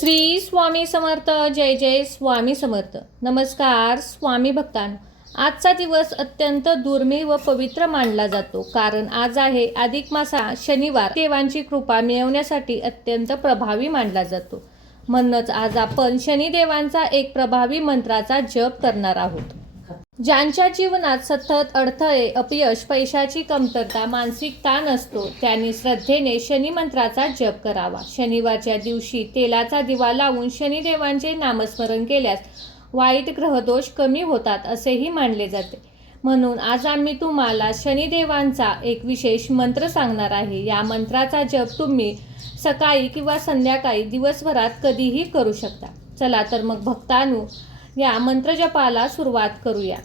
श्री स्वामी समर्थ. जय जय स्वामी समर्थ. नमस्कार स्वामी भक्तांनो. आजचा दिवस अत्यंत दुर्मिळ व पवित्र मानला जातो, कारण आज आहे अधिक मासा शनिवार. देवांची कृपा मिळवण्यासाठी अत्यंत प्रभावी मानला जातो. म्हणूनच आज आपण शनिदेवांचा एक प्रभावी मंत्राचा जप करणार आहोत. ज्यांच्या जीवनात सतत अडथळे, अपयश, पैशाची कमतरता, मानसिक ताण असतो, त्यांनी श्रद्धेने शनी मंत्राचा जप करावा. शनिवारच्या दिवशी तेलाचा दिवा लावून शनिदेवांचे नामस्मरण केल्यास वाईट ग्रहदोष कमी होतात असेही मानले जाते. म्हणून आज आम्ही तुम्हाला शनिदेवांचा एक विशेष मंत्र सांगणार आहे. या मंत्राचा जप तुम्ही सकाळी किंवा संध्याकाळी दिवसभरात कधीही करू शकता. चला तर मग भक्तांनो, या मंत्रजपाला सुरुवात करूया.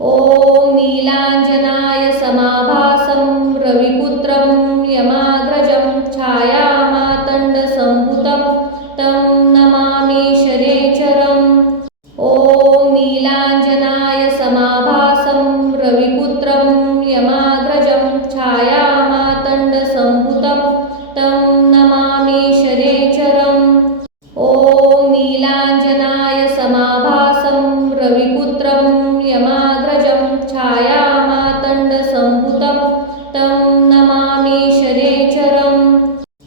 ओम नीलांजनाय समाभासं रविपुत्रं यमाग्रजं छायामातंड संभूतं तं नमामि शनेश्वरम्. ओम नीलांजनाय समाभासं रविपुत्रं यमाग्रजं छायामातंड संभूतं तं नमामि शनेश्वरम्. ओम नीलांजनाय समाभासं रविपुत्रं यमाग्रजं छायामातंड संभूतं तं नमामि शनेश्वरम्.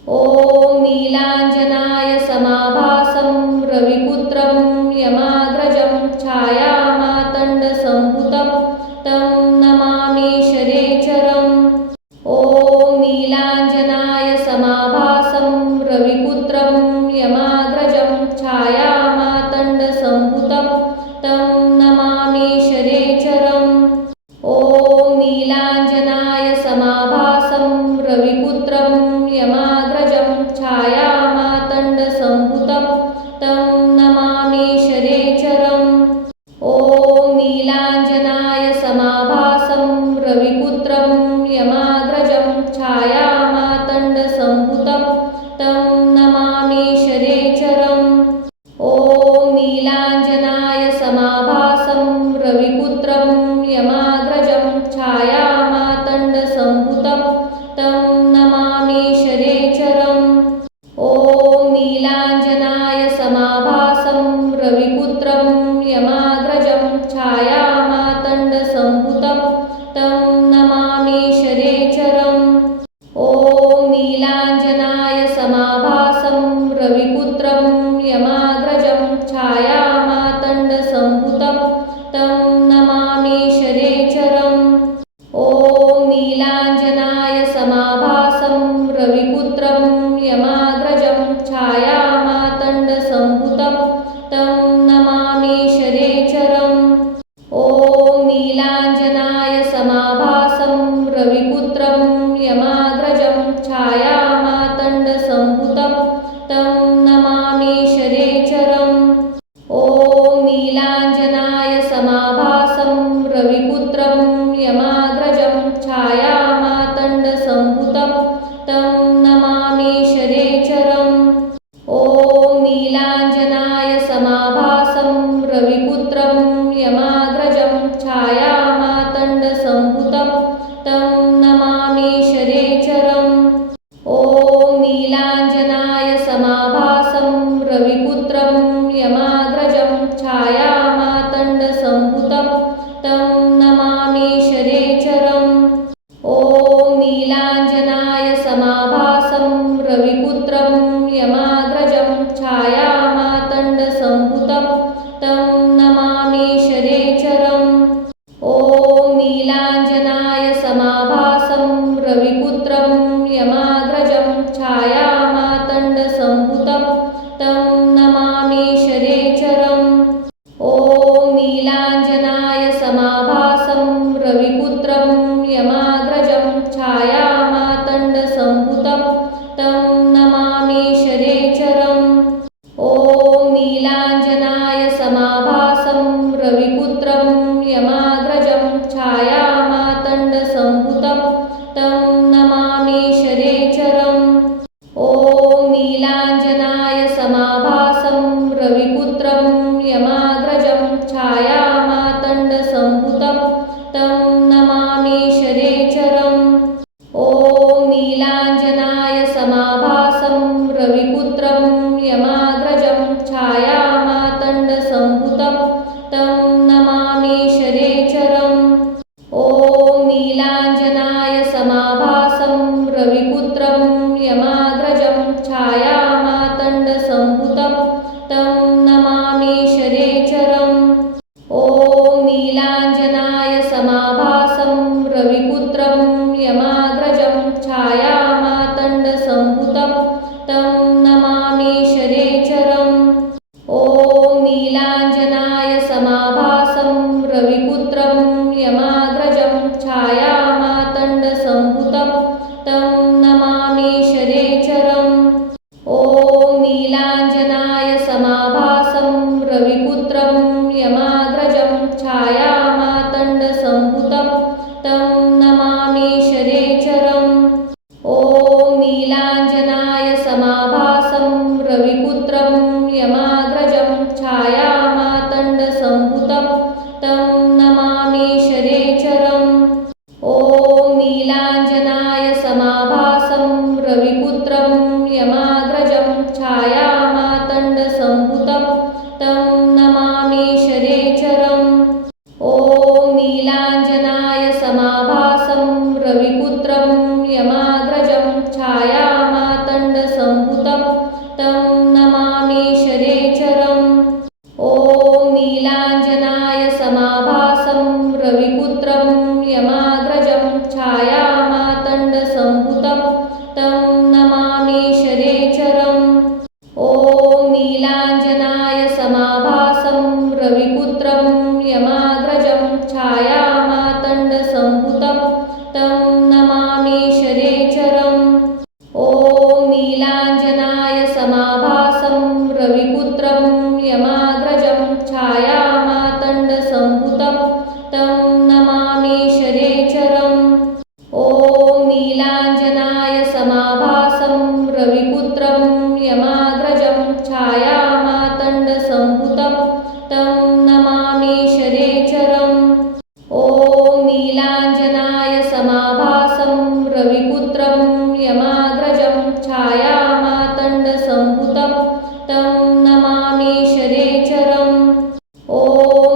ओम नीलांजनाय समाभासं रविपुत्रं यमाग्रजं छायामातंड संभूतं तं नमामि शनेश्वरम्. ओम नीलांजनाय समाभासं रविपुत्रं यमाग्रजं छायामातंड संभूतं तं नमामि शनेश्वरम्. ओम नीलांजनाय समाभासं रविपुत्रं यमाग्रजं छायामातंड संभूतं तं नमामि शनेश्वरम्. ओम नीलांजनाय समाभासं रविपुत्रं यमाग्रजं छायामातंड संभूतं तं नमामि शनेश्वरम्. ओम नीलांजनाय समाभासं रविपुत्रं यमाग्रजं छायामातंड संभूतं तं नमामि शनेश्वरम्. ओम नीलांजनाय समाभासं रविपुत्रं यमाग्रजं छायामातंड संभूतं तं नमामि शनेश्वरम्. ओम नीलांजनाय समाभासं रविपुत्रं यमाग्रजं छायामातंड संभूतं तं नमामि शनेश्वरम्. ओम नीलांजनाय समाभासं रविपुत्रं यमाग्रजं छायामातंड संभूतं तं नमामि शनेश्वरम्. ओम नीलांजनाय समाभासं रविपुत्रं यमाग्रजं छायामातंड संभूतं तं नमामि शनेश्वरम्. ओम नीलांजनाय समाभासं रविपुत्रं यमाग्रजं छायामातंड संभूतं तं नमामि शनेश्वरम्. ओम नीलांजनाय समाभासं रविपुत्रं यमाग्रजं छायामातंड संभूतं तं नमामि शनेश्वरम्. ओम नीलांजनाय समाभासं रविपुत्रं यमाग्रजं छायामातंड संभूतं तं नमामि शनेश्वरम्. ओम नीलांजनाय समाभासं रविपुत्रं यमाग्रजं छायामातंड संभूतं तं नमामि शनेश्वरम्. ओम नीलांजनाय समाभासं रविपुत्रं यमाग्रजं छायामातंड संभूतं तं नमामि शनेश्वरम्. ओम नीलांजनाय समाभासं रविपुत्रं यमाग्रजं छायामातंड संभूतं तं नमामि शनेश्वरम्. ओम नीलांजनाय समाभासं रविपुत्रं यमाग्रजं छायामातंड संभूतं तं नमामि शनेश्वरम्. ओम नीलांजनाय समाभासं रविपुत्रं यमाग्रजं छायामातंड संभूतं तं नमामि शनेश्वरम्. ओम संभूतं तं नमामि शनेश्चरम्। ॐ नीलाञ्जनाय समाभासं रविपुत्रं यमाग्रजं छायामातण्डसम्भूतं तं नमामि शनेश्चरम्। ॐ नीलाञ्जनाय समाभासं रविपुत्रं यमाग्रजं छायामातण्डसम्भूतं तं नमामि शनेश्चरम्। ॐ नीलाञ्जनाय समाभासं रविपुत्रं यमाग्रजं छायामातण्डसम्भूतं तं नमामि शनेश्चरम्। ॐ नीलाञ्जनाय समाभासं रविपुत्रं यमाग्रजं छायामातण्डसम्भूतं तं नमामि शनेश्चरम्। ॐ नीलाञ्जनाय समाभासं रविपुत्रं यमाग्रजं छायामातण्डसम्भूतं तं नमामि शनेश्चरम्। ॐ नीलाञ्जनाय समाभासं रविपुत्रं यमाग्रजं छायामातण्डसम्भूतं तं नमामि शनेश्चरम्। ॐ नीलाञ्जनाय समाभासं रविपुत्रं यमाग्रजं छायामातण्डसम्भूतं तं नमामि शनेश्चरम्। ॐ नीलाञ्जनाय समाभासं रविपुत्रं यमाग्रजं छायामातण्डसम्भूतं तं नमामि शनेश्चरम्। ॐ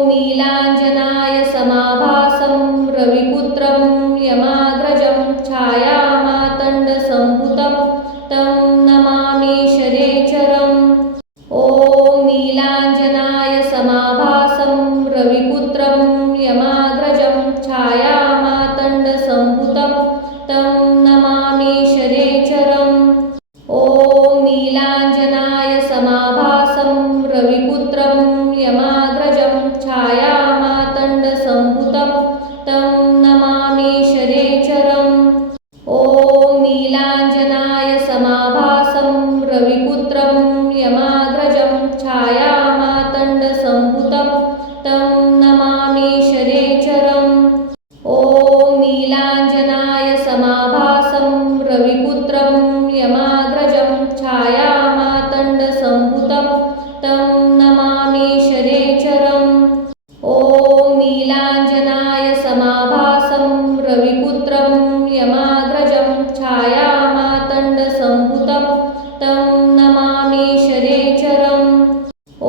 नीलाञ्जनाय समाभासं रविपुत्रं यमाग्रजं छायामातण्डसम्भूतं तं नमामि शनेश्चरम्। ॐ नीलाञ्जनाय समाभासं रविपुत्रं यमाग्रजं छायामातण्डसम्भूतं तं नमामि शनेश्चरम्। ॐ नीलाञ्जनाय समाभासं रविपुत्रं यमाग्रजं छायामातण्डसम्भूतं तं नमामि शनेश्चरम्। ॐ नीलाञ्जनाय समाभासं रविपुत्रं यमाग्रजं छायामातण्डसम्भूतं तं नमामि शनेश्चरम्। ॐ नीलाञ्जनाय समाभासं रविपुत्रं यमाग्रजं छायामातण्डसम्भूतं तं नमामि शनेश्चरम्। ॐ नीलाञ्जनाय समाभासं रविपुत्रं यमाग्रजं छायामातण्डसम्भूतं तं नमामि शनेश्चरम्। ॐ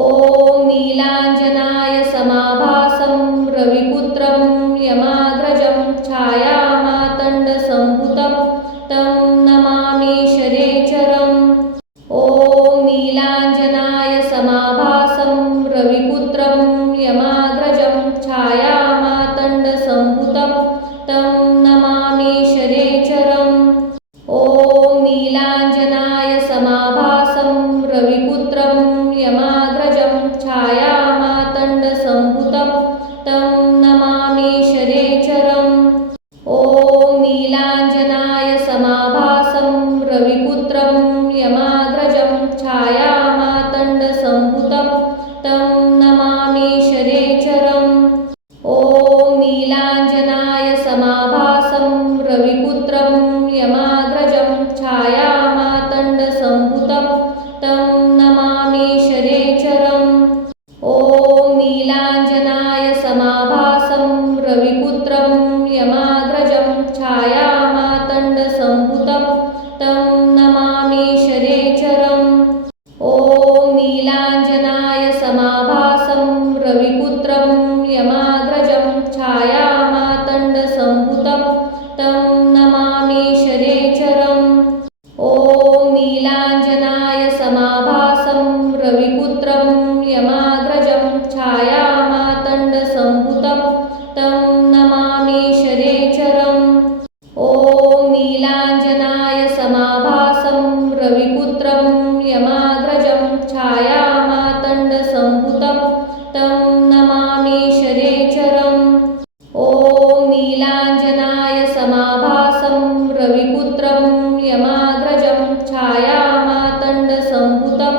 नीलाञ्जनाय समाभासं रविपुत्रं यमाग्रजं छायामातण्डसम्भूतं तं नमामि शनेश्चरम्। ॐ नीलाञ्जनाय समाभासं रविपुत्रं यमाग्रजं छायामातण्डसम्भूतं तं नमामि शनेश्चरम्। ॐ नीलाञ्जनाय समाभासं रविपुत्रं यमाग्रजं छायामातण्डसम्भूतं तं नमामि शनेश्चरम्। ॐ नीलाञ्जनाय समाभासं रविपुत्रं यमाग्रजं छायामातण्डसम्भूतं तं नमामि शनेश्चरम्। ॐ नीलाञ्जनाय समाभासं रविपुत्रं यमाग्रजं छायामातण्डसम्भूतं तं नमामि शनेश्चरम्। ॐ नीलाञ्जनाय समाभासं रविपुत्रं यमाग्रजं छायामातण्डसम्भूतं तं नमामि शनेश्चरम्। ॐ नीलाञ्जनाय समाभासं रविपुत्रं यमाग्रजं छायामातण्डसम्भूतं तं नमामि शनेश्चरम्। ॐ नीलाञ्जनाय समाभासं रविपुत्रं यमाग्रजं छायामातण्डसम्भूतं तं नमामि शनेश्चरम्। ॐ नीलाञ्जनाय समाभासं रविपुत्रं यमाग्रजं छायामातण्डसम्भूतं तं नमामि शनेश्चरम्। ॐ नीलाञ्जनाय समाभासं रविपुत्रं यमाग्रजं छायामातण्डसम्भूतं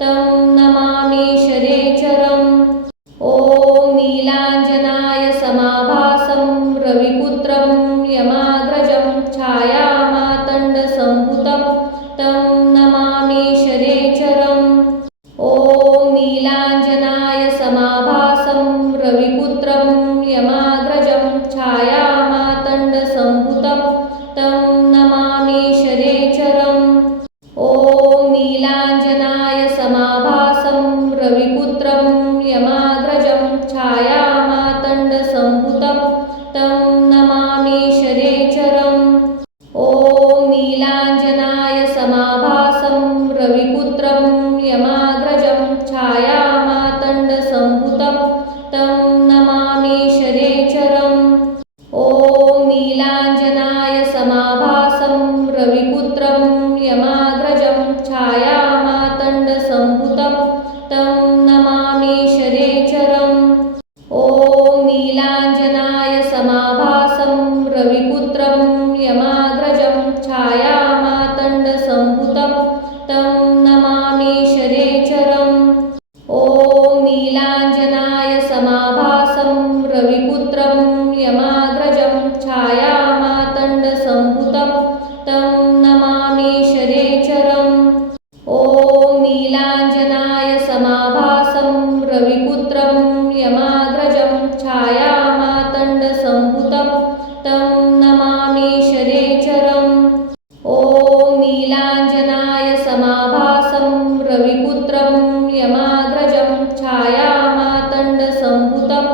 तं नमामि शनेश्चरम्। ॐ नीलाञ्जनाय समाभासं रविपुत्रं यमाग्रजं छायामातण्डसम्भुतं तं नमामि शनेश्चरम्। ॐ नीलाञ्जनाय समाभासं रविपुत्रं यमाग्रजं छायामातण्डसम्भुतं तं नमामि शनेश्चरम्। ॐ नीलाञ्जनाय समाभासं रविपुत्रं यमाग्रजं छायामातण्डसम्भुतं तं नमामि शनेश्चरम्। ॐ नीलाञ्जनाय समाभासं रविपुत्रं यमाग्रजं छायामातण्डसम्भुतं तं नमामि शनेश्चरम्। ॐ नीलाञ्जनाय समाभासं रविपुत्रं यमाग्रजं छायामातण्डसम्भुतं तं नमामि शनेश्चरम्। ॐ नीलाञ्जनाय समाभासं रविपुत्रं यमाग्रजं छायामातण्डसम्भुतं तं नमामि शनेश्चरम्। ॐ नीलाञ्जनाय समाभासं रविपुत्रं यमाग्रजं छायामातण्डसम्भुतं तं नमामि शनेश्चरम्। ॐ नीलाञ्जनाय समाभासं रविपुत्रं यमाग्रजं छायामातण्डसम्भुतं तं नमामि शनेश्चरम्। ॐ नीलाञ्जनाय समाभासं रविपुत्रं यमाग्रजं छायामातण्डसम्भुतं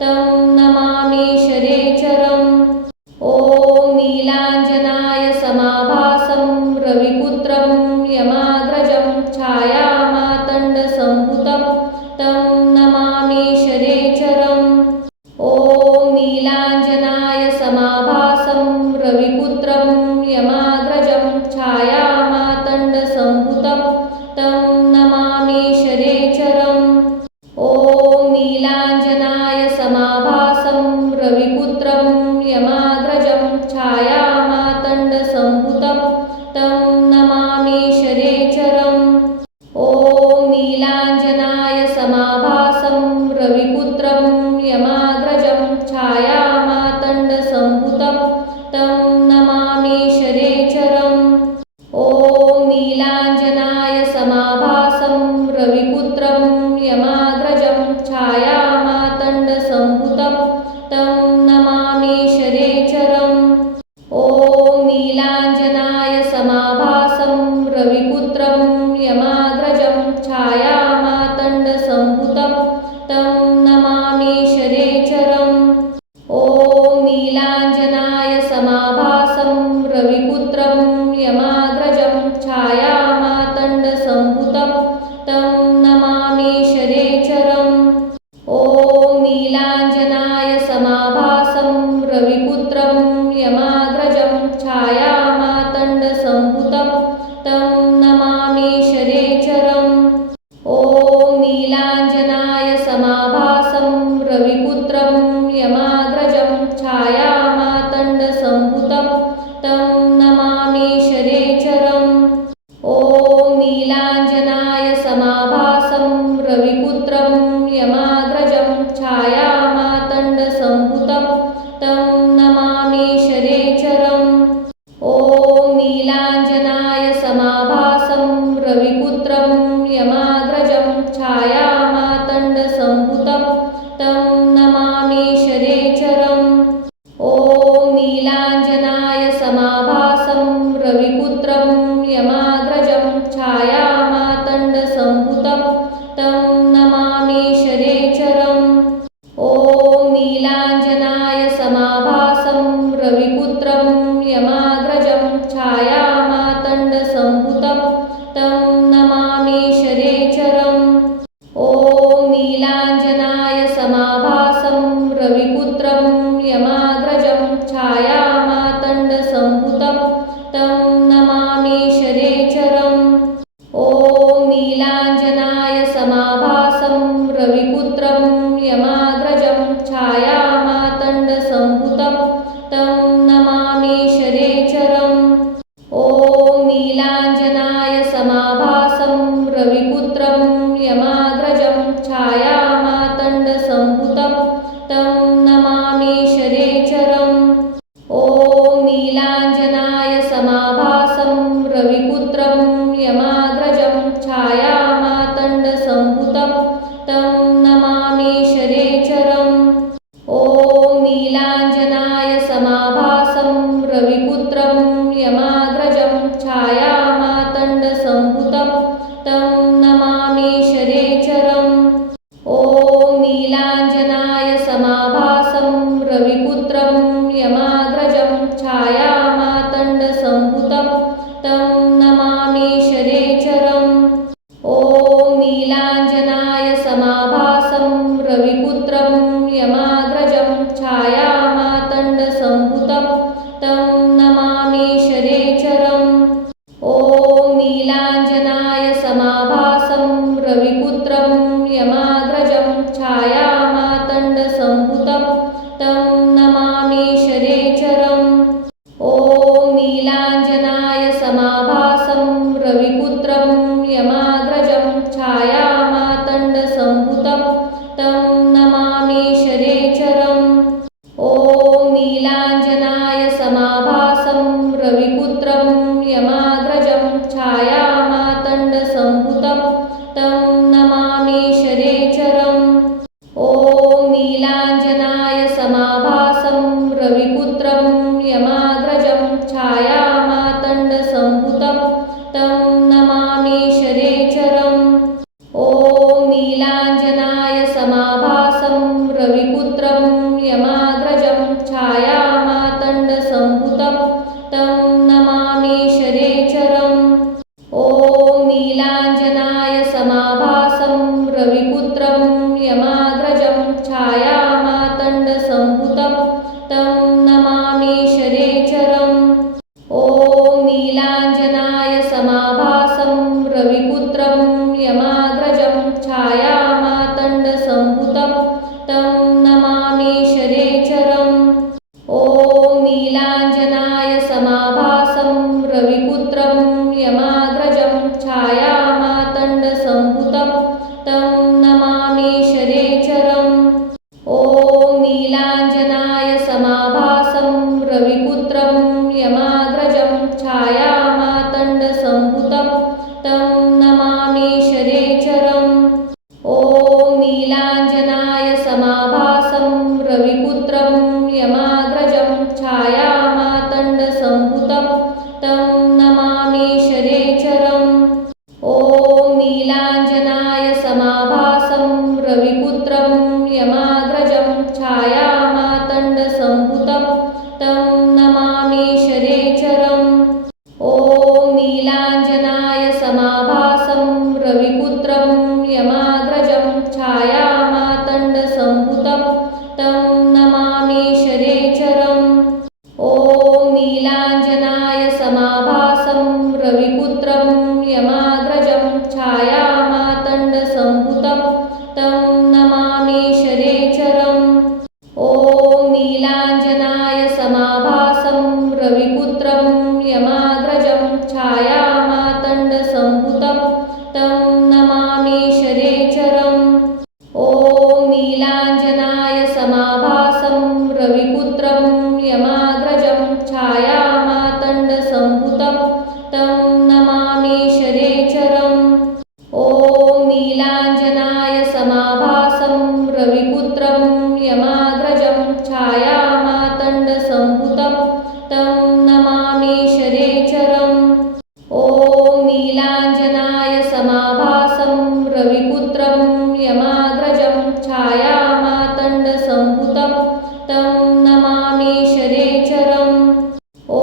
तं नमामि शनेश्चरम्। ॐ नीलाञ्जनाय समाभासं रविपुत्रं यमाग्रजं छायामातण्डसम्भुतं तं नमामि शनेश्चरम्। ॐ नीलाञ्जनाय समाभासं रविपुत्रं यमाग्रजं छायामातण्डसम्भुतं तं नमामि शनेश्चरम्। ॐ नीलाञ्जनाय समाभासं रविपुत्रं यमाग्रजं छायामातण्डसम्भुतं तं नमामि शनेश्चरम्। ॐ नीलाञ्जनाय समाभासं रविपुत्रं यमाग्रजं छायामातण्डसम्भुतं तं नमामि शनेश्चरम्। ॐ नीलाञ्जनाय समाभासं रविपुत्रं यमाग्रजं छायामातण्डसम्भुतं तं नमामि शनेश्चरम्। ॐ नीलाञ्जनाय समाभासं रविपुत्रं यमाग्रजं छायामातण्डसम्भुतं तं नमामि शनेश्चरम्। ॐ नीलाञ्जनाय समाभासं रविपुत्रं यमाग्रजं छायामातण्डसम्भुतं तं नमामि शनेश्चरम्। ॐ नीलाञ्जनाय समाभासं रविपुत्रं यमाग्रजं छायामातण्डसम्भुतं तं नमामि शनेश्चरम्। ॐ नीलाञ्जनाय समाभासं रविपुत्रं यमाग्रजं छायामातण्डसम्भुतं तं नमामि शनेश्चरम्। ॐ नीलाञ्जनाय समाभासं रविपुत्रं यमाग्रजं छायामातण्डसम्भुतं तं नमामि शनेश्चरम्। ॐ नीलाञ्जनाय समाभासं रविपुत्रं यमाग्रजं छायामातण्डसम्भुतं तं नमामि शनेश्चरम्। ॐ नीलाञ्जनाय समाभासं रविपुत्रं यमाग्रजं छायामातण्डसम्भुतं तं नमामि शनेश्चरम्। ॐ नीलाञ्जनाय समाभासं रविपुत्रं यमाग्रजं छायामातण्डसम्भुतं तं नमामि शनेश्चरम्। ॐ नीलाञ्जनाय समाभासं रविपुत्रं यमाग्रजं छायामातण्डसम्भुतं तं नमामि शनेश्चरम्। ॐ नीलाञ्जनाय समाभासं रविपुत्रं यमाग्रजं छायामातण्डसम्भुतं तं नमामि शनेश्चरम्। ॐ नीलाञ्जनाय समाभासं रविपुत्रं यमाग्रजं छायामातण्डसम्भुतं तं नमामि शनेश्चरम् ॐ नीलाञ्जनाय समाभासं रविपुत्रं यमाग्रजं छायामातण्डसम्भुतं तं नमामि शनेश्चरम् ॐ नीलाञ्जनाय समाभासं रविपुत्रं यमाग्रजं छायामातण्डसम्भुतं तं नमामि शनेश्चरम् ॐ नीलाञ्जनाय समाभासं रविपुत्रं यमाग्रजं छायामातण्डसम्भुतं तं नमामि शनेश्चरम् ॐ नीलाञ्जनाय समाभासं रविपुत्रं यमाग्रजं छायामातण्डसम्भुतं तं नमामि शनेश्चरम् ॐ नीलाञ्जनाय समाभासं रविपुत्रं यमाग्रजं छायामातण्डसम्भुतं तं नमामि शनेश्चरम् ॐ नीलाञ्जनाय समाभासं रविपुत्रं यमाग्रजं छायामातण्डसम्भुतं तं नमामि शनेश्चरम् ॐ नीलाञ्जनाय समाभासं रविपुत्रं यमाग्रजं छायामातण्डसम्भुतं तं नमामि शनेश्चरम् ॐ नीलाञ्जनाय समाभासं रविपुत्रं यमाग्रजं छायामातण्डसम्भुतं तं नमामि शनेश्चरम् ॐ नीलाञ्जनाय समाभासं रविपुत्रं यमाग्रजं छायामातण्डसम्भुतं तं नमामि शनेश्चरम् ॐ नीलाञ्जनाय समाभासं रविपुत्रं यमाग्रजं छायामातण्डसम्भुतं तं नमामि शनेश्चरम् ॐ नीलाञ्जनाय समाभासं रविपुत्रं यमाग्रजं छायामातण्डसम्भुतं तं नमामि शनेश्चरम् ॐ नीलाञ्जनाय समाभासं रविपुत्रं यमाग्रजं छायामातण्डसम्भुतं तं नमामि शनेश्चरम् ॐ नीलाञ्जनाय समाभासं रविपुत्रं यमाग्रजं छायामातण्डसम्भुतं तं नमामि शनेश्चरम् ॐ नीलाञ्जनाय समाभासं रविपुत्रं यमाग्रजं छायामातण्डसम्भुतं तं नमामि शनेश्चरम् ॐ नीलाञ्जनाय समाभासं रविपुत्रं यमाग्रजं छायामातण्डसम्भुतं तं नमामि शनेश्चरम् ॐ नीलाञ्जनाय समाभासं रविपुत्रं यमाग्रजं छायामातण्डसम्भुतं तं नमामि शनेश्चरम् ॐ नीलाञ्जनाय समाभासं रविपुत्रं यमाग्रजं छायामातण्डसम्भुतं तं नमामि शनेश्चरम् ॐ नीलाञ्जनाय समाभासं रविपुत्रं यमाग्रजं छायामातण्डसम्भुतं तं नमामि शनेश्चरम् ॐ नीलाञ्जनाय समाभासं रविपुत्रं यमाग्रजं छायामातण्डसम्भुतं तं नमामि शनेश्चरम् ॐ नीलाञ्जनाय समाभासं रविपुत्रं यमाग्रजं छायामातण्डसम्भुतं तं नमामि शनेश्चरम् ॐ नीलाञ्जनाय समाभासं रविपुत्रं यमाग्रजं छायामातण्डसम्भुतं तं नमामि शनेश्चरम् ॐ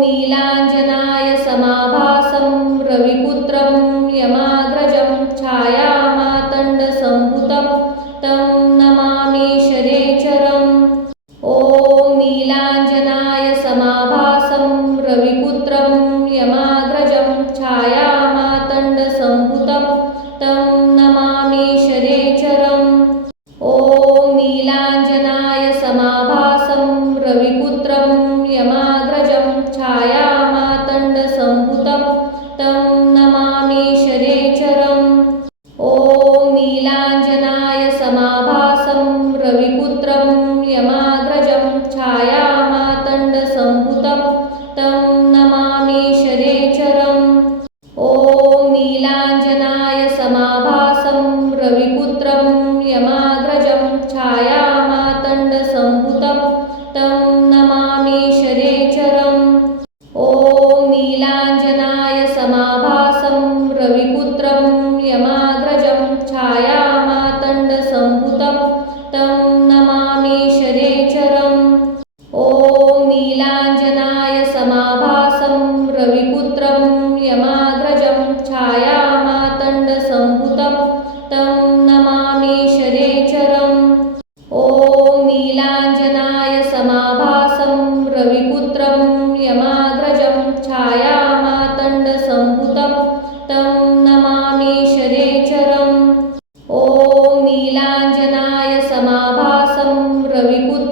नीलाञ्जनाय समाभासं रविपुत्रं यमाग्रजं छायामातण्डसम्भुतं तं नमामि शनेश्चरम् ॐ नीलाञ्जनाय समाभासं रविपुत्रं यमाग्रजं छायामातण्डसम्भुतं तं नमामि शनेश्चरम् ॐ नीलाञ्जनाय समाभासं रविपुत्रं यमाग्रजं छायामातण्डसम्भुतं तं नमामि शनेश्चरम् ॐ नीलाञ्जनाय समाभासं रविपुत्रं यमा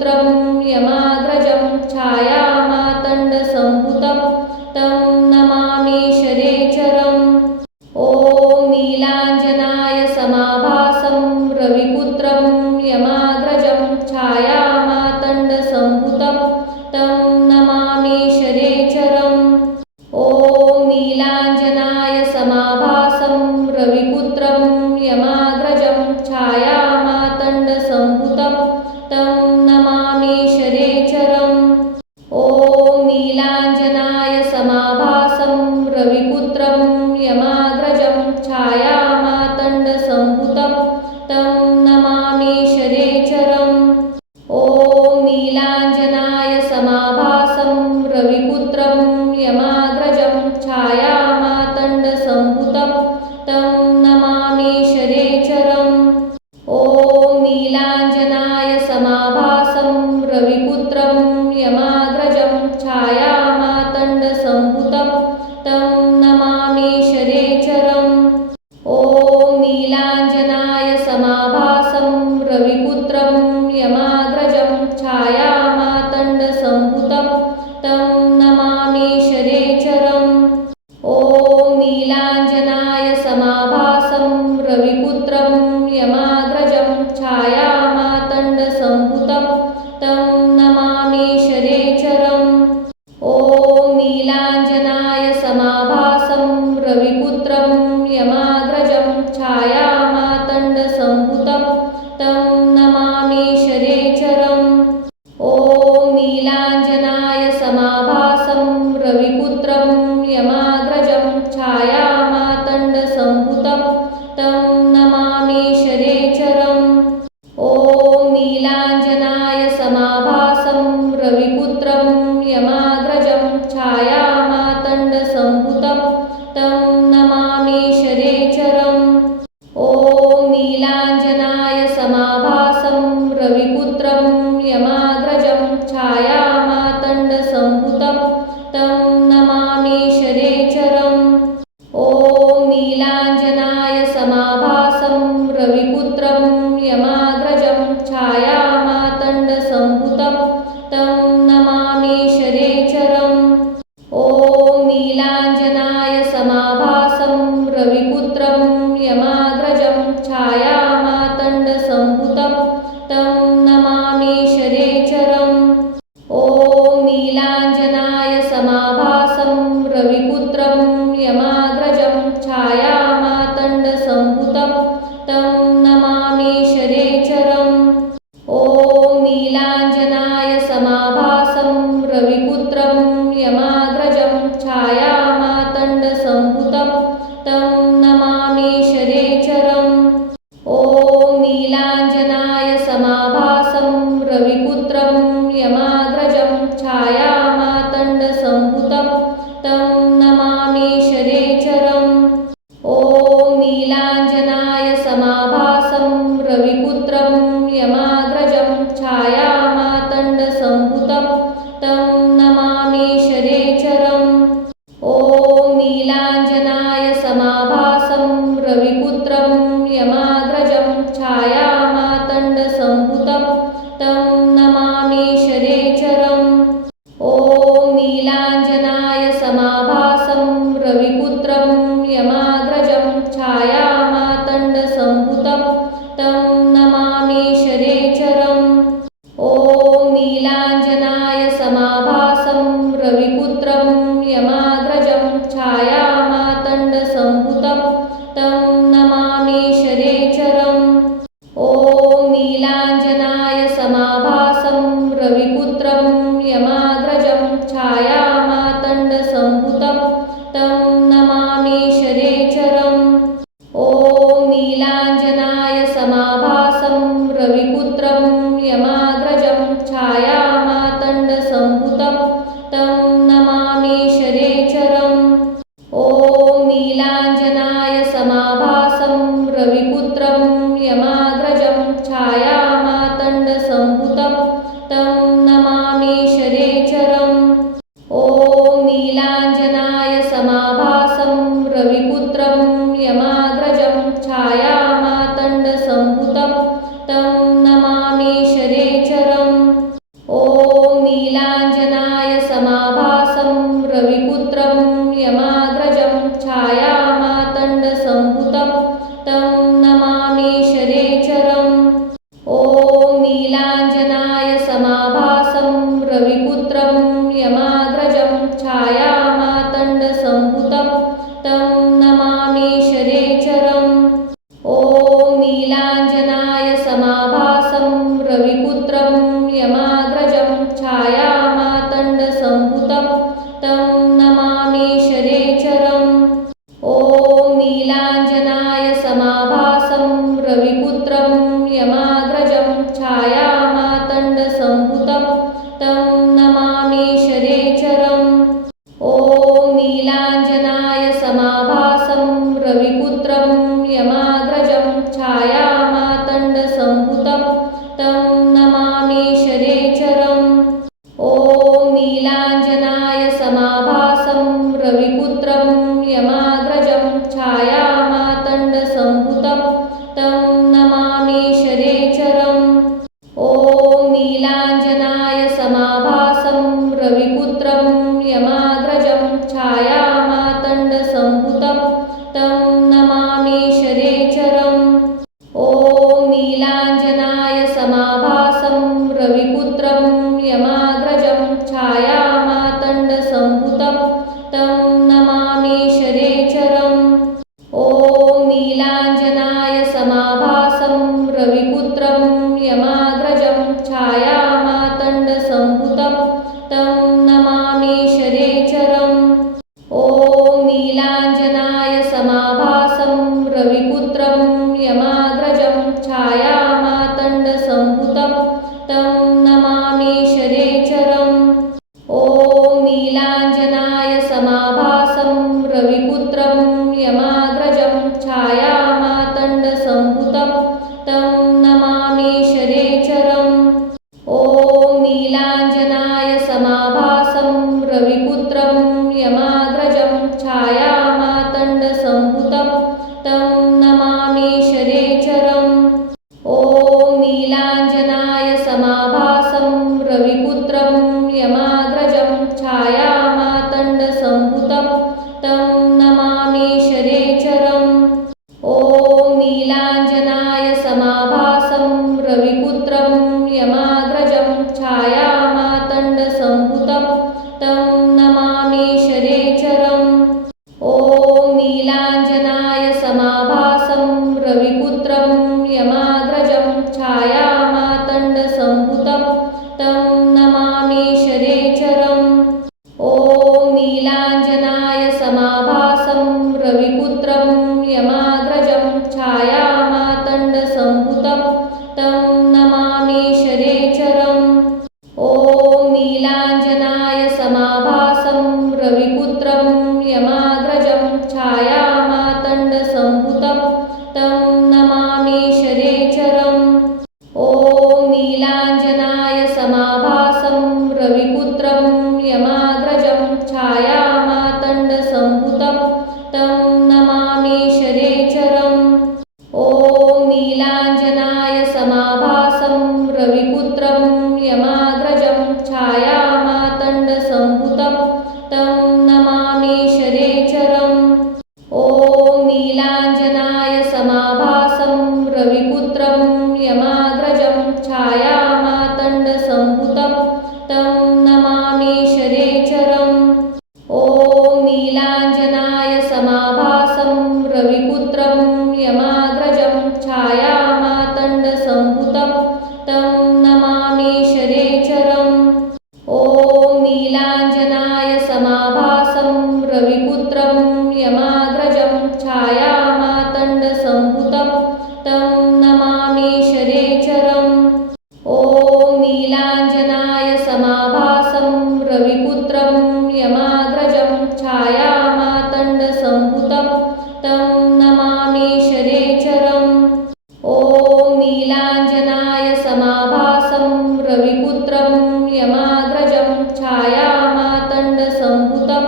रविपुत्रं यमाग्रजं छायामातण्डसम्भुतं तं नमामि शनैश्चरम्। ॐ नीलाञ्जनाय समाभासं रविपुत्रं यमाग्रजं छायामातण्डसम्भुतं तं नमामि शनैश्चरम्। ॐ नीलाञ्जनाय समाभासं रविपुत्रं यमाग्रजं छायामातण्डसम्भुतं तं नमामि शनैश्चरम्। ॐ नीलाञ्जनाय समाभासं रविपुत्रं यमाग्रजं छायामातण्डसम्भुतं तं नमामि शनैश्चरम्। ॐ नीलाञ्जनाय समाभासं रविपुत्रं यमाग्रजं छायामातण्डसम्भुतं तं नमामि शनैश्चरम्। ॐ नीलाञ्जनाय समाभासं रविपुत्रं यमाग्रजं छायामातण्डसम्भुतं तं नमामि शनैश्चरम्। ॐ नीलाञ्जनाय समाभासं रविपुत्रं यमाग्रजं छायामातण्डसम्भुतं तं नमामि शनैश्चरम्। ॐ नीलाञ्जनाय समाभासं रविपुत्रं यमाग्रजं छायामातण्डसम्भुतं तं नमामि शनैश्चरम्। ॐ नीलाञ्जनाय समाभासं रविपुत्रं यमाग्रजं छायामातण्डसम्भुतं तं नमामि शनैश्चरम्। ॐ नीलाञ्जनाय समाभासं रविपुत्रं यमाग्रजं छायामातण्डसम्भुतं तं नमामि शनैश्चरम्। ॐ नीलाञ्जनाय समाभासं रविपुत्रं यमाग्रजं छायामातण्डसम्भुतं तं नमामि शनैश्चरम्। ॐ नीलाञ्जनाय समाभासं रविपुत्रं यमाग्रजं छायामातण्डसम्भुतं तं नमामि शनैश्चरम्। ॐ नीलाञ्जनाय समाभासं रविपुत्रं यमाग्रजं छायामातण्डसम्भुतं तं नमामि शनैश्चरम्। ॐ नीलाञ्जनाय समाभासं रविपुत्रं यमाग्रजं छायामातण्डसम्भुतं तं नमामि शनैश्चरम्। ॐ नीलाञ्जनाय समाभासं रविपुत्रं यमाग्रजं छायामातण्डसम्भुतं तं नमामि शनैश्चरम्। ॐ नीलाञ्जनाय समाभासं रविपुत्रं यमाग्रजं छायामातण्डसम्भुतं तं नमामि शनैश्चरम्। ॐ नीलाञ्जनाय समाभासं रविपुत्रं यमाग्रजं छायामातण्डसम्भुतं तं नमामि शनैश्चरम्। ॐ नीलाञ्जनाय समाभासं रविपुत्रं यमाग्रजं छायामातण्डसम्भुतं तं नमामि शनैश्चरम्। ॐ नीलाञ्जनाय समाभासं रविपुत्रं यमाग्रजं छायामातण्डसम्भुतं तं नमामि शनैश्चरम्। ॐ नीलाञ्जनाय समाभासं रविपुत्रं यमाग्रजं छायामातण्डसम्भुतं तं नमामि शनैश्चरम्। ॐ नीलाञ्जनाय समाभासं रविपुत्रं यमाग्रजं छायामातण्डसम्भुतं तं नमामि शनैश्चरम्। ॐ नीलाञ्जनाय समाभासं रविपुत्रं यमाग्रजं छायामातण्डसम्भुतं तं नमामि शनैश्चरम्। ॐ नीलाञ्जनाय समाभासं रविपुत्रं यमाग्रजं छायामातण्डसम्भुतं तं नमामि शनैश्चरम्। ॐ नीलाञ्जनाय समाभासं रविपुत्रं यमाग्रजं छायामातण्डसम्भुतं तं नमामि शनैश्चरम्। ॐ नीलाञ्जनाय समाभासं रविपुत्रं यमाग्रजं छायामातण्डसम्भुतं तं नमामि शनैश्चरम्। नीलाञ्जनाय समाभासं रविपुत्रं यमाग्रजं छायामातण्डसम्भुतं तं नमामि शनैश्चरम्। ॐ नीलाञ्जनाय समाभासं रविपुत्रं यमाग्रजं छायामातण्डसम्भुतं तं नमामि शनैश्चरम्। ॐ नीलाञ्जनाय समाभासं रविपुत्रं यमाग्रजं छायामातण्डसम्भुतं तं नमामि शनैश्चरम्। ॐ नीलाञ्जनाय समाभासं रविपुत्रं यमाग्रजं छायामातण्डसम्भुतं तं नमामि शनैश्चरम्। ॐ नीलाञ्जनाय समाभासं रविपुत्रं यमाग्रजं छायामातण्डसम्भुतं तं नमामि शनैश्चरम्। ॐ नीलाञ्जनाय समाभासं रविपुत्रं यमाग्रजं छायामातण्डसम्भुतं तं नमामि शनैश्चरम्। ॐ नीलाञ्जनाय समाभासं रविपुत्रं यमाग्रजं छायामातण्डसम्भुतं तं नमामि शनैश्चरम्। ॐ नीलाञ्जनाय समाभासं रविपुत्रं यमाग्रजं छायामातण्डसम्भुतं तं नमामि शनैश्चरम्। ॐ नीलाञ्जनाय समाभासं रविपुत्रं यमाग्रजं छायामातण्डसम्भुतं तं नमामि शनैश्चरम्। ॐ नीलाञ्जनाय समाभासं रविपुत्रं यमाग्रजं छायामातण्डसम्भुतं तं नमामि शनैश्चरम्। ॐ नीलाञ्जनाय समाभासं रविपुत्रं यमाग्रजं छायामातण्डसम्भुतं तं नमामि शनैश्चरम्। ॐ नीलाञ्जनाय समाभासं रविपुत्रं यमाग्रजं छायामातण्डसम्भुतं तं नमामि शनैश्चरम्। ॐ नीलाञ्जनाय समाभासं रविपुत्रं यमाग्रजं छायामातण्डसम्भुतं तं नमामि शनैश्चरम्। ॐ नीलाञ्जनाय समाभासं रविपुत्रं यमाग्रजं छायामातण्डसम्भुतं तं नमामि शनैश्चरम्। ॐ नीलाञ्जनाय समाभासं रविपुत्रं यमाग्रजं छायामातण्डसम्भुतं तं नमामि शनैश्चरम्। ॐ नीलाञ्जनाय समाभासं रविपुत्रं यमाग्रजं छायामातण्डसम्भुतं तं नमामि शनैश्चरम्। ॐ नीलाञ्जनाय समाभासं रविपुत्रं यमाग्रजं छायामातण्डसम्भुतं तं नमामि शनैश्चरम्। ॐ नीलाञ्जनाय समाभासं रविपुत्रं यमाग्रजं छायामातण्डसम्भुतं तं नमामि शनैश्चरम्। ॐ नीलाञ्जनाय समाभासं रविपुत्रं यमाग्रजं छायामातण्डसम्भुतं तं नमामि शनैश्चरम्। ॐ नीलाञ्जनाय समाभासं रविपुत्रं यमाग्रजं छायामातण्डसम्भुतं तं नमामि शनैश्चरम्। ॐ नीलाञ्जनाय समाभासं रविपुत्रं यमाग्रजं छायामातण्डसम्भुतं तं नमामि शनैश्चरम्। ॐ नीलाञ्जनाय समाभासं रविपुत्रं यमाग्रजं छायामातण्डसम्भुतं तं नमामि शनैश्चरम्। ॐ नीलाञ्जनाय समाभासं रविपुत्रं यमाग्रजं छायामातण्डसम्भुतं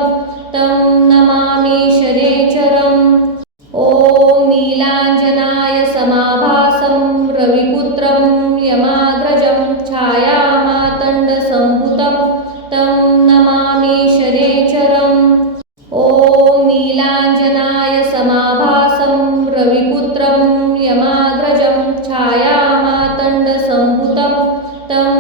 तं नमामि शनैश्चरम्। ॐ नीलाञ्जनाय समाभासं रविपुत्रं यमाग्रजं छायामातण्डसम्भुतं तं नमामि शनैश्चरम्। ॐ नीलाञ्जनाय समाभासं रविपुत्रं यमाग्रजं छायामातण्डसम्भुतं तं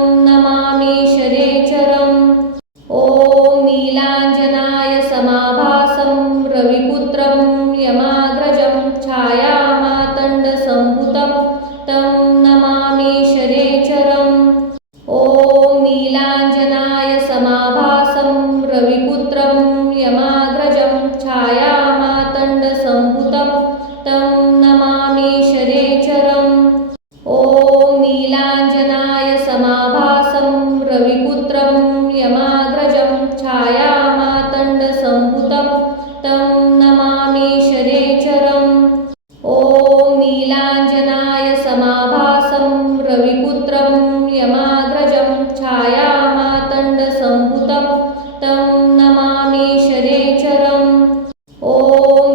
नीलाञ्जनाय समाभासं रविपुत्रं यमाग्रजं छायामातण्डसम्भुतं तं नमामि शनैश्चरम्। ॐ नीलाञ्जनाय समाभासं रविपुत्रं यमाग्रजं छायामातण्डसम्भुतं तं नमामि शनैश्चरम्। ॐ नीलाञ्जनाय समाभासं रविपुत्रं यमाग्रजं छायामातण्डसम्भुतं तं नमामि शनैश्चरम्। ॐ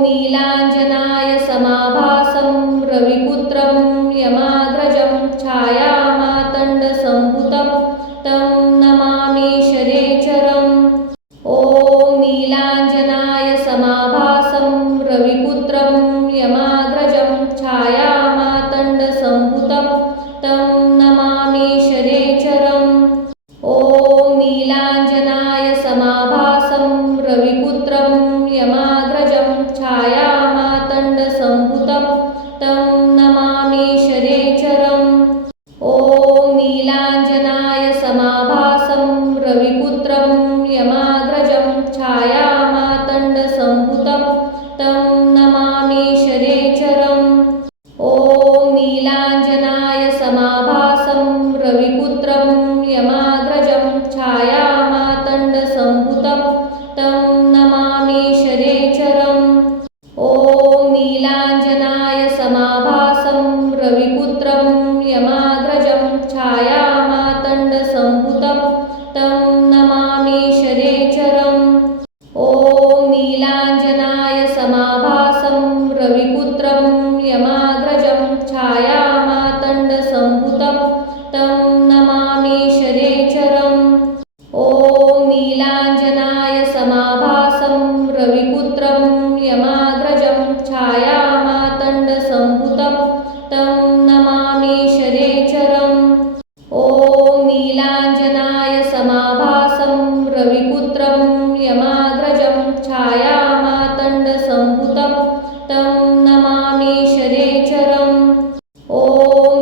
नीलाञ्जनाय समाभासं रविपुत्रं यमाग्रजं छायामातण्डसम्भुतं तं नमामि शनैश्चरम्। ॐ नीलाञ्जनाय समाभासं रविपुत्रं यमाग्रजं छायामातण्डसम्भुतं तं नमामि शनैश्चरम्। ॐ नीलाञ्जनाय समाभासं रविपुत्रं यमाग्रजं छायामातण्डसम्भुतं तं नमामि शनैश्चरम्। ॐ नीलाञ्जनाय समाभासं रविपुत्रं यमाग्रजं छायामातण्डसम्भुतं तं नमामि शनैश्चरम्। ॐ नीलाञ्जनाय समाभासं रविपुत्रं यमाग्रजं छायामातण्डसम्भुतं तं नमामि शनैश्चरम्। ॐ नीलाञ्जनाय समाभासं रविपुत्रं यमाग्रजं छायामातण्डसम्भुतं तं नमामि शनैश्चरम्। ॐ नीलाञ्जनाय समाभासं रविपुत्रं यमाग्रजं छायामातण्डसम्भुतं तं नमामि शनैश्चरम्। ॐ नीलाञ्जनाय समाभासं रविपुत्रं यमाग्रजं छायामातण्डसम्भुतं तं नमामि शनैश्चरम्। ॐ नीलाञ्जनाय समाभासं रविपुत्रं यमाग्रजं छायामातण्डसम्भुतं तं नमामि शनैश्चरम्। ॐ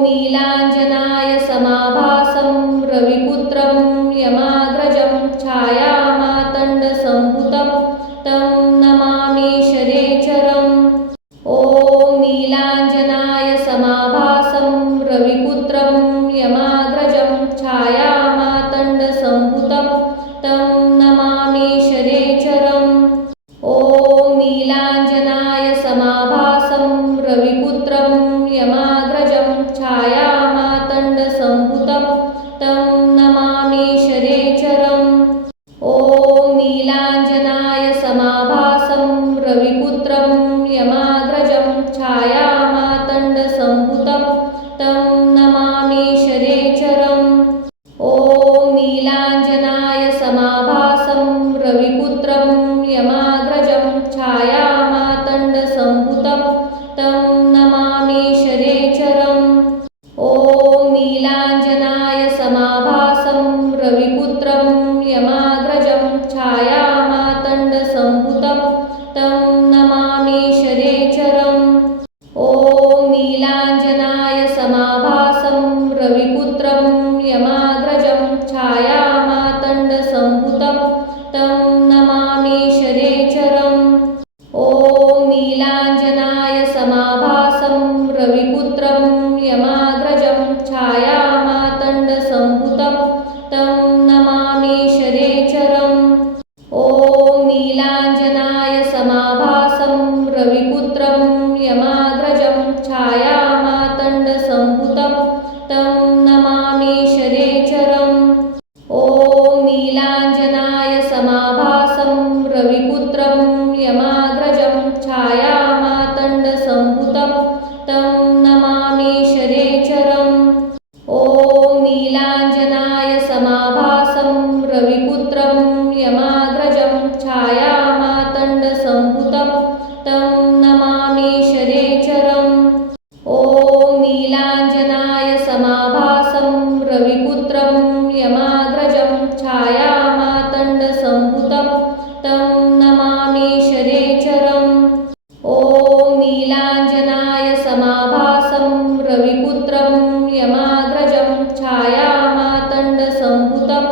नीलाञ्जनाय समाभासं रविपुत्रं यमाग्रजं छायामातण्डसम्भुतं तं नमामि शनैश्चरम्। ॐ नीलाञ्जनाय समाभासं रविपुत्रं यमाग्रजं छायामातण्डसम्भुतं तं नमामि शनैश्चरम्। ॐ नीलाञ्जनाय समाभासं रविपुत्रं यमाग्रजं छायामातण्डसम्भुतं तं नमामि शनैश्चरम्। ॐ नीलाञ्जनाय समाभासं रविपुत्रं यमाग्रजं छायामातण्डसम्भुतं तं नमामि शनैश्चरम्। ॐ नीलाञ्जनाय समाभासं रविपुत्रं यमाग्रजं छायामातण्डसम्भुतं तं नमामि शनैश्चरम्। ॐ नीलाञ्जनाय समाभासं रविपुत्रं यमाग्रजं छायामातण्डसम्भुतं तं नमामि शनैश्चरम्। ॐ नीलाञ्जनाय समाभासं रविपुत्रं यमाग्रजं छायामातण्डसम्भुतं तं नमामि शनैश्चरम्। ॐ नीलाञ्जनाय समाभासं रविपुत्रं यमाग्रजं छायामातण्डसम्भुतं तं नमामि शनैश्चरम्। ॐ नीलाञ्जनाय समाभासं रविपुत्रं यमाग्रजं छायामातण्डसम्भुतं तं नमामि शनैश्चरम्। ॐ नीलाञ्जनाय समाभासं रविपुत्रं यमाग्रजं छायामातण्डसम्भुतं तं नमामि शनैश्चरम्। ॐ नीलाञ्जनाय समाभासं रविपुत्रं यमाग्रजं छायामातण्डसम्भुतं तं नमामि शनैश्चरम्। ॐ नीलाञ्जनाय समाभासं रविपुत्रं यमाग्रजं छायामातण्डसम्भुतं तं नमामि शनैश्चरम्। ॐ नीलाञ्जनाय समाभासं रविपुत्रं यमाग्रजं छायामातण्डसम्भुतं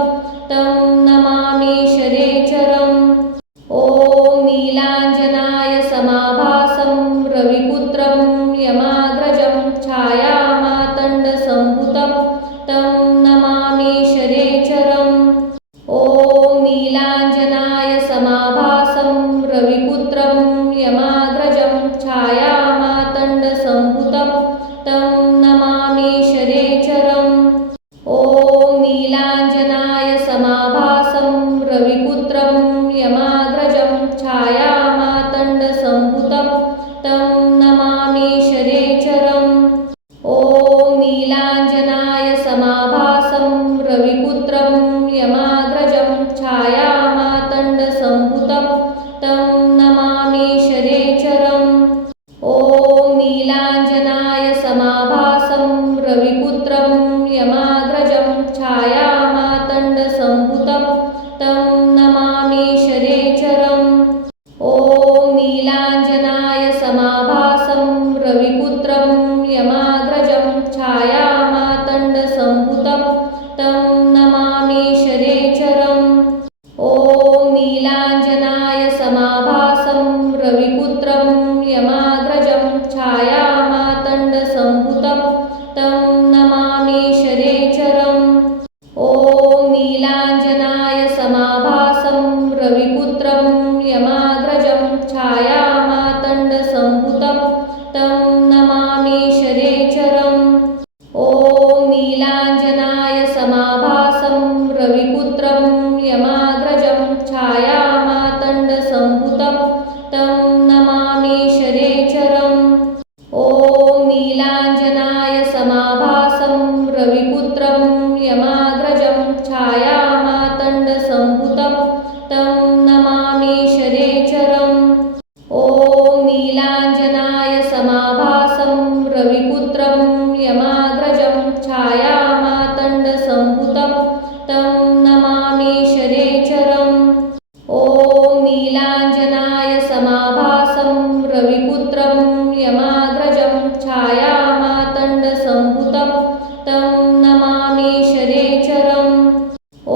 समाभासं रविपुत्रं यमाग्रजं छायामातण्डसम्भुतं तं नमामि शनैश्चरम्। ॐ नीलाञ्जनाय समाभासं रविपुत्रं यमाग्रजं छायामातण्डसम्भुतं तं नमामि शनैश्चरम्। ॐ नीलाञ्जनाय समाभासं रविपुत्रं यमाग्रजं छायामातण्डसम्भुतं तं नमामि शनैश्चरम्। ॐ नीलाञ्जनाय समाभासं रविपुत्रं यमाग्रजं छायामातण्डसम्भुतं तं नमामि शनैश्चरम्। ॐ नीलाञ्जनाय समाभासं रविपुत्रं यमाग्रजं छायामातण्डसम्भुतं तं नमामि शनैश्चरम्। ॐ नीलाञ्जनाय समाभासं रविपुत्रं यमाग्रजं छायामातण्डसम्भुतं तं नमामि शनैश्चरम्। ॐ नीलाञ्जनाय समाभासं रविपुत्रं यमाग्रजं छायामातण्डसम्भुतं तं नमामि शनैश्चरम्। ॐ नीलाञ्जनाय समाभासं रविपुत्रं यमाग्रजं छायामातण्डसम्भुतं तं नमामि शनैश्चरम्। ॐ नीलाञ्जनाय समाभासं रविपुत्रं यमाग्रजं छायामातण्डसम्भुतं तं नमामि शनैश्चरम्। ॐ नीलाञ्जनाय समाभासं रविपुत्रं यमाग्रजं छायामातण्डसम्भुतं तं नमामि शनैश्चरम्। ॐ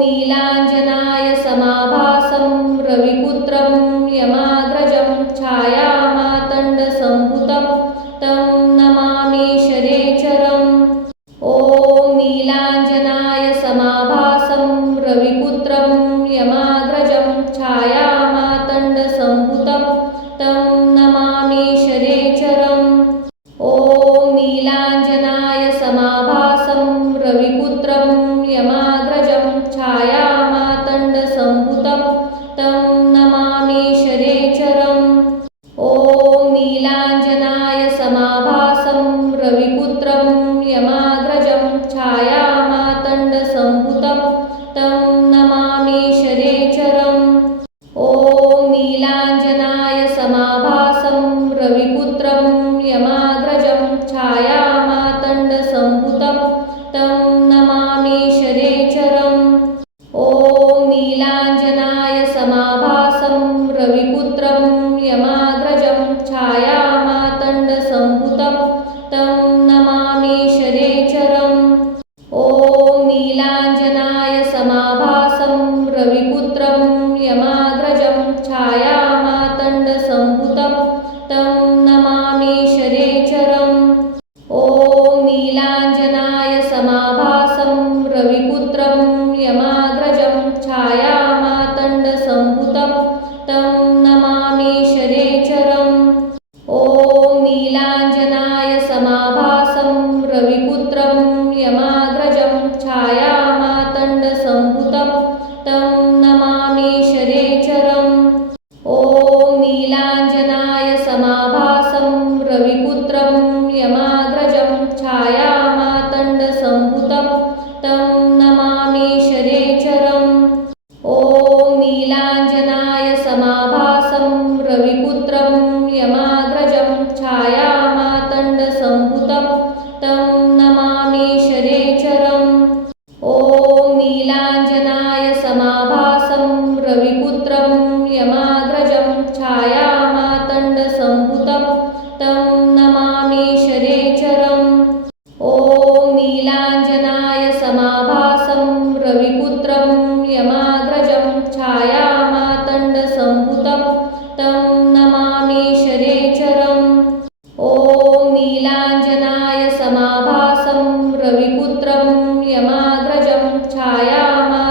नीलाञ्जनाय समाभासं रविपुत्रं यमाग्रजं छायामातण्डसम्भुतं तं नमामि शनैश्चरम्। ॐ नीलाञ्जनाय समाभासं रविपुत्रं यमाग्रजं छायामातण्डसम्भुतं तं नमामि शनैश्चरम्। ॐ नीलाञ्जनाय समाभासं रविपुत्रं यमाग्रजं छायामातण्डसम्भुतं तं नमामि शनैश्चरम्। ॐ नीलाञ्जनाय समाभासं रविपुत्रं यमाग्रजं छायामातण्डसम्भुतं तं नमामि शनैश्चरम्। ॐ नीलाञ्जनाय समाभासं रविपुत्रं यमाग्रजं छायामातण्डसम्भुतं तं नमामि शनैश्चरम्। ॐ नीलाञ्जनाय समाभासं रविपुत्रं यमाग्रजं छायामातण्डसम्भुतं तं नमामि शनैश्चरम्। ॐ नीलाञ्जनाय समाभासं रविपुत्रं यमाग्रजं छायामातण्डसम्भुतं तं नमामि शनैश्चरम्। ॐ नीलाञ्जनाय समाभासं रविपुत्रं यमाग्रजं छायामातण्डसम्भुतं तं नमामि शनैश्चरम्। ॐ नीलाञ्जनाय समाभासं रविपुत्रं यमाग्रजं छायामातण्डसम्भुतं तं नमामि शनैश्चरम्। ॐ नीलाञ्जनाय समाभासं रविपुत्रं यमाग्रजं छायामातण्डसम्भुतं तं नमामि शनैश्चरम्। ॐ नीलाञ्जनाय समाभासं रविपुत्रं यमाग्रजं छायामातण्डसम्भुतं तं नमामि शनैश्चरम्। ॐ नीलाञ्जनाय समाभासं रविपुत्रं यमाग्रजं छायामातण्डसम्भुतं तं नमामि शनैश्चरम्। ॐ नीलाञ्जनाय समाभासं रविपुत्रं यमाग्रजं छायामातण्डसम्भुतं तं नमामि शनैश्चरम्। ॐ नीलाञ्जनाय समाभासं रविपुत्रं यमाग्रजं छायामातण्डसम्भुतं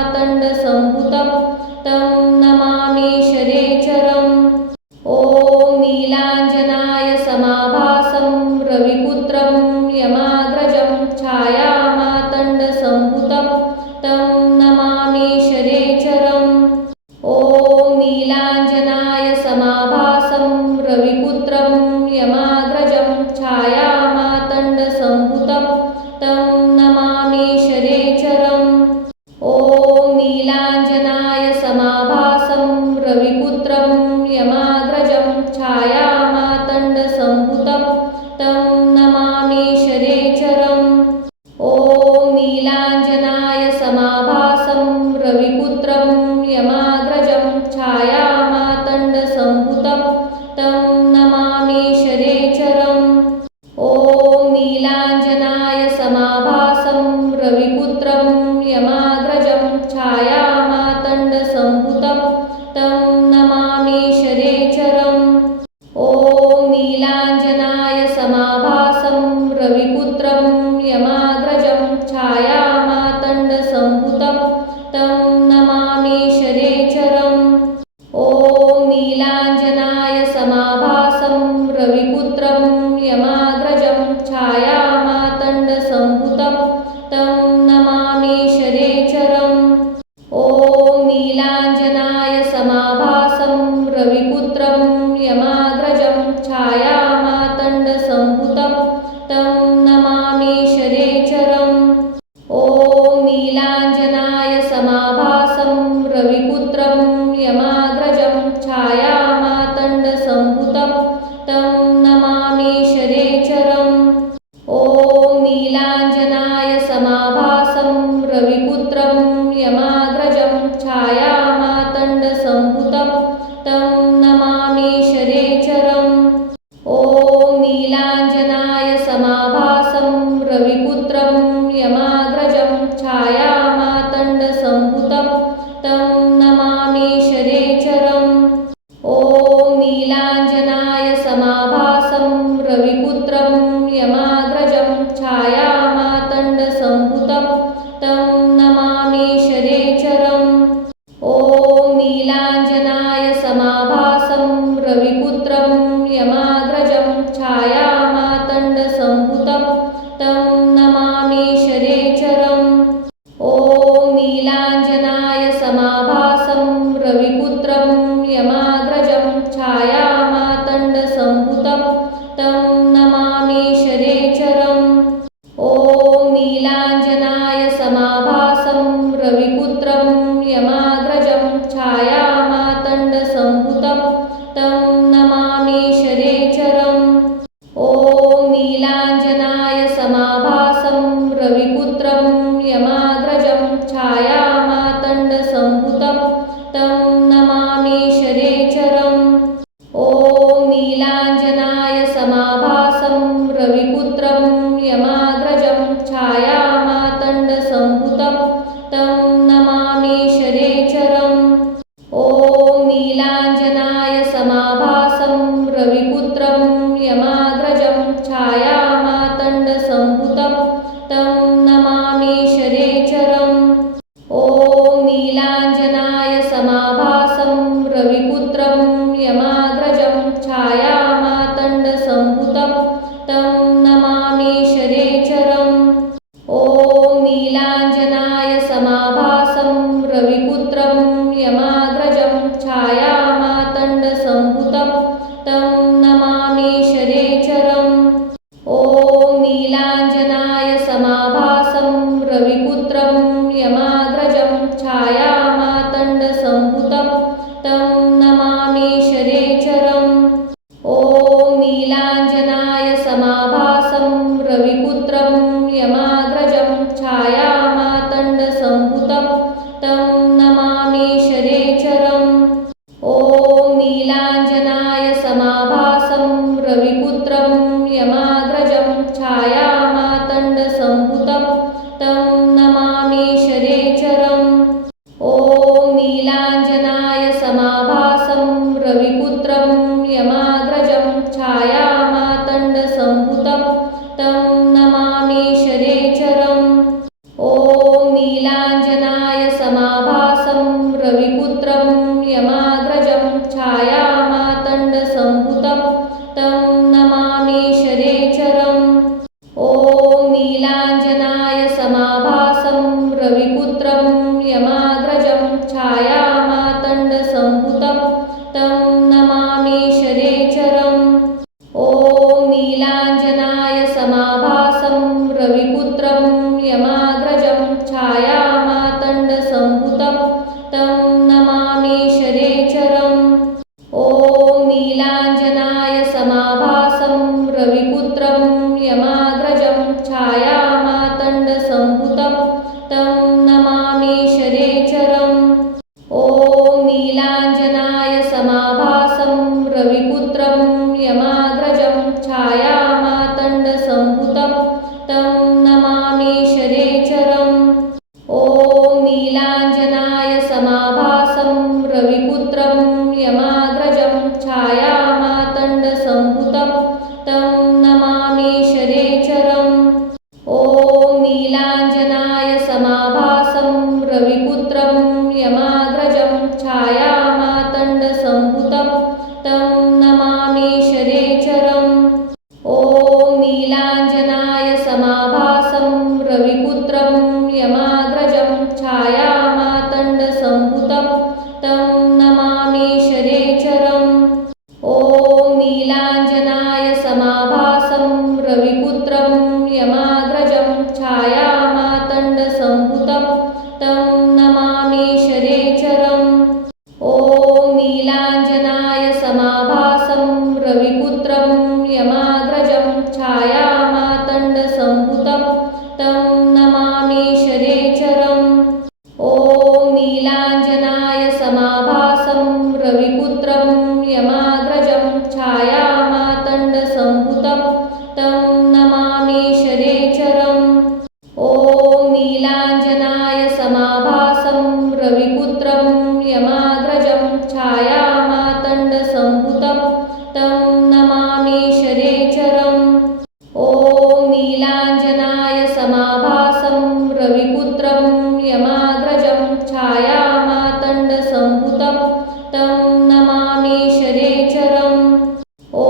नमामि शरेचरम् ॐ नीलाञ्जनाय समाभासं रविपुत्रं यमाग्रजं छायामातण्डसम्भुतं तं नमामि शरेचरम् ॐ नीलाञ्जनाय समाभासं रविपुत्रं यमाग्रजं छायामातण्डसम्भुतं तं नमामि शरेचरम् ॐ नीलाञ्जनाय समाभासं रविपुत्रं यमाग्रजं छायामातण्डसम्भुतं तं नमामि शरेचरम् ॐ नीलाञ्जनाय समाभासं रविपुत्रं यमाग्रजं छायामातण्डसम्भुतं तं नमामि शरेचरम् ॐ नीलाञ्जनाय समाभासं रविपुत्रं यमाग्रजं छायामातण्डसम्भुतं तं नमामि शरेचरम् ॐ नीलाञ्जनाय समाभासं रविपुत्रं यमाग्रजं छायामातण्डसम्भुतं तं नमामि शरेचरम् ॐ नीलाञ्जनाय समाभासं रविपुत्रं यमाग्रजं छायामातण्डसम्भुतं तं नमामि शरेचरम् ॐ नीलाञ्जनाय समाभासं रविपुत्रं यमाग्रजं छायामातण्डसम्भुतं तं नमामि शरेचरम् ॐ नीलाञ्जनाय समाभासं रविपुत्रं यमाग्रजं छायामातण्डसम्भुतं तं नमामि शरेचरम् ॐ नीलाञ्जनाय समाभासं रविपुत्रं यमाग्रजं छायामातण्डसम्भुतं तं नमामि शरेचरम् ॐ नीलाञ्जनाय समाभासं रविपुत्रं यमाग्रजं छायामातण्डसम्भुतं तं नमामि शरेचरम् ॐ नीलाञ्जनाय समाभासं रविपुत्रं यमाग्रजं छायामातण्डसम्भुतं तं नमामि शरेचरम् ॐ नीलाञ्जनाय समाभासं रविपुत्रं यमाग्रजं छायामातण्डसम्भुतं तं नमामि शरेचरम् ॐ नीलाञ्जनाय समाभासं रविपुत्रं यमाग्रजं छायामातण्डसम्भुतं तं नमामि शरेचरम् ॐ नीलाञ्जनाय समाभासं रविपुत्रं यमाग्रजं छायामातण्डसम्भुतं तं नमामि शरेचरम् ॐ नीलाञ्जनाय समाभासं रविपुत्रं यमाग्रजं छायामातण्डसम्भुतं तं नमामि शरेचरम् ॐ नीलाञ्जनाय समाभासं रविपुत्रं यमाग्रजं छायामातण्डसम्भुतं तं नमामि शरेचरम् ॐ नीलाञ्जनाय समाभासं रविपुत्रं यमाग्रजं छायामातण्डसम्भुतं तं नमामि शरेचरम् ॐ नीलाञ्जनाय समाभासं रविपुत्रं यमाग्रजं छायामातण्डसम्भुतं तं नमामि शरेचरम् ॐ नीलाञ्जनाय समाभासं रविपुत्रं यमाग्रजं छायामातण्डसम्भुतं तं नमामि शरेचरम् ॐ नीलाञ्जनाय समाभासं रविपुत्रं यमाग्रजं छायामातण्डसम्भुतं तं नमामि शरेचरम् ॐ नीलाञ्जनाय समाभासं रविपुत्रं यमाग्रजं छायामातण्डसम्भुतं तं नमामि शरेचरम् ॐ नीलाञ्जनाय समाभासं रविपुत्रं यमाग्रजं छायामातण्डसम्भुतं तं नमामि शरेचरम् ॐ नीलाञ्जनाय समाभासं रविपुत्रं यमाग्रजं छायामातण्डसम्भुतं तं नमामि शरेचरम् ॐ नीलाञ्जनाय समाभासं रविपुत्रं यमाग्रजं रविपुत्रं यमाग्रजं छायामातण्डसम्भुतं तं नमामि शनैश्चरम्। ॐ नीलाञ्जनाय समाभासं रविपुत्रं यमाग्रजं छायामातण्डसम्भुतं तं नमामि शनैश्चरम्। ॐ नीलाञ्जनाय समाभासं रविपुत्रं यमाग्रजं छायामातण्डसम्भुतं तं नमामि शनैश्चरम्। ॐ नीलाञ्जनाय समाभासं रविपुत्रं यमाग्रजं छायामातण्डसम्भुतं तं नमामि शनैश्चरम्। ॐ नीलाञ्जनाय समाभासं रविपुत्रं यमाग्रजं छायामातण्डसम्भुतं तं नमामि शनैश्चरम्। ॐ नीलाञ्जनाय समाभासं रविपुत्रं यमाग्रजं छायामातण्डसम्भुतं तं नमामि शनैश्चरम्। ॐ नीलाञ्जनाय समाभासं रविपुत्रं यमाग्रजं छायामातण्डसम्भुतं तं नमामि शनैश्चरम्। ॐ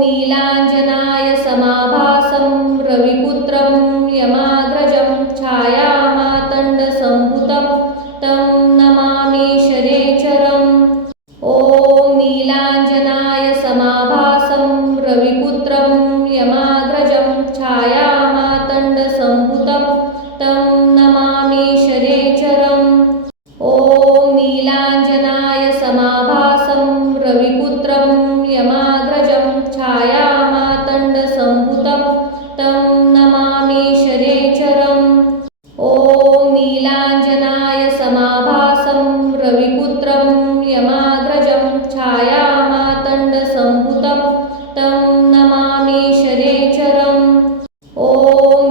नीलाञ्जनाय समाभासं रविपुत्रं यमाग्रजं छायामातण्डसम्भुतं तं नमामि शनैश्चरम्। ॐ नीलाञ्जनाय समाभासं रविपुत्रं यमाग्रजं छायामातण्डसम्भुतं तं नमामि शनैश्चरम्। ॐ नीलाञ्जनाय समाभासं रविपुत्रं यमाग्रजं छायामातण्डसम्भुतं तं नमामि शनैश्चरम्। ॐ नीलाञ्जनाय समाभासं रविपुत्रं यमाग्रजं छायामातण्डसम्भुतं तं नमामि शनैश्चरम्। ॐ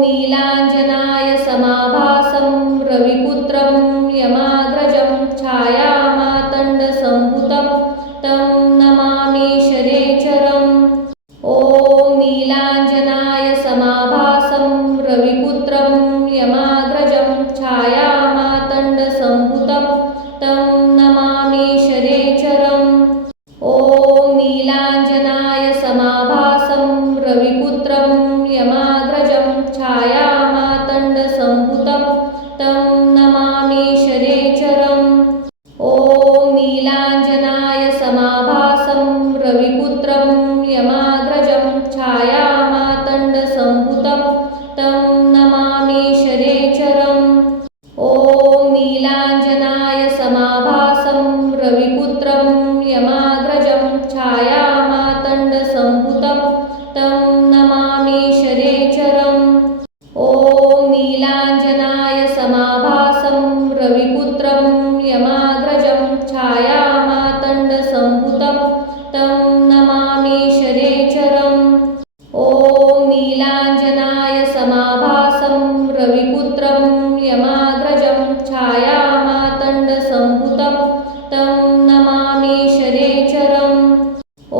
नीलाञ्जनाय समाभासं रविपुत्रं यमाग्रजं छायामातण्डसम्भुतं तं नमामि शनैश्चरम्। ॐ नीलाञ्जनाय समाभासं रविपुत्रं यमाग्रजं छायामातण्डसम्भुतं तं नमामि शनैश्चरम्। ॐ नीलाञ्जनाय समाभासं रविपुत्रं यमाग्रजं छायामातण्डसम्भुतं तं नमामि शनैश्चरम्। ॐ नीलाञ्जनाय समाभासं रविपुत्रं यमाग्रजं छायामातण्डसम्भुतं तं नमामि शनैश्चरम्। ॐ नीलाञ्जनाय समाभासं रविपुत्रं यमाग्रजं छायामातण्डसम्भुतं तं नमामि शनैश्चरम्। ॐ नीलाञ्जनाय समाभासं रविपुत्रं यमाग्रजं छायामातण्डसम्भुतं तं नमामि शनैश्चरम्। ॐ नीलाञ्जनाय समाभासं रविपुत्रं यमाग्रजं छायामातण्डसम्भुतं तं नमामि शनैश्चरम्। ॐ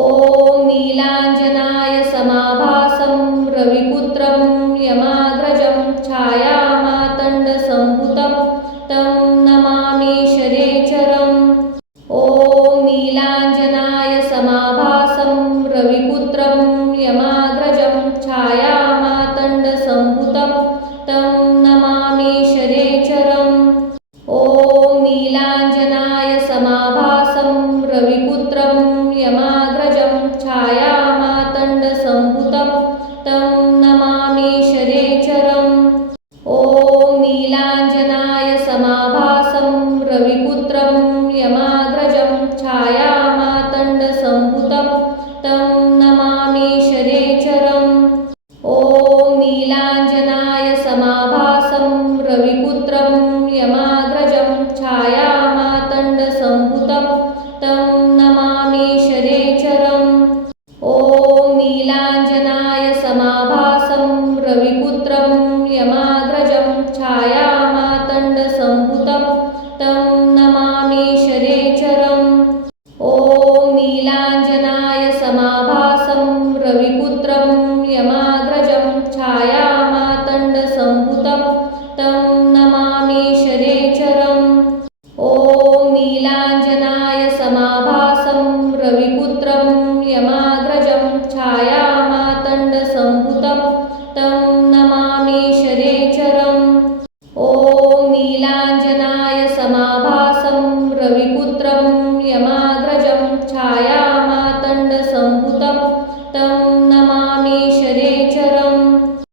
नीलाञ्जनाय समाभासं रविपुत्रं यमाग्रजं छायामातण्डसम्भुतं तं नमामि शनैश्चरम्। ॐ नीलाञ्जनाय समाभासं रविपुत्रं यमाग्रजं छायामातण्डसम्भुतं तं नमामि शनैश्चरम्। ॐ नीलाञ्जनाय समाभासं रविपुत्रं यमाग्रजं छायामातण्डसम्भुतं तं नमामि शनैश्चरम्। ॐ नीलाञ्जनाय समाभासं रविपुत्रं यमाग्रजं छायामातण्डसम्भुतं तं नमामि शनैश्चरम्। ॐ नीलाञ्जनाय समाभासं रविपुत्रं यमाग्रजं छायामातण्डसम्भुतं तं नमामि शनैश्चरम्। ॐ नीलाञ्जनाय समाभासं रविपुत्रं यमाग्रजं छायामातण्डसम्भुतं तं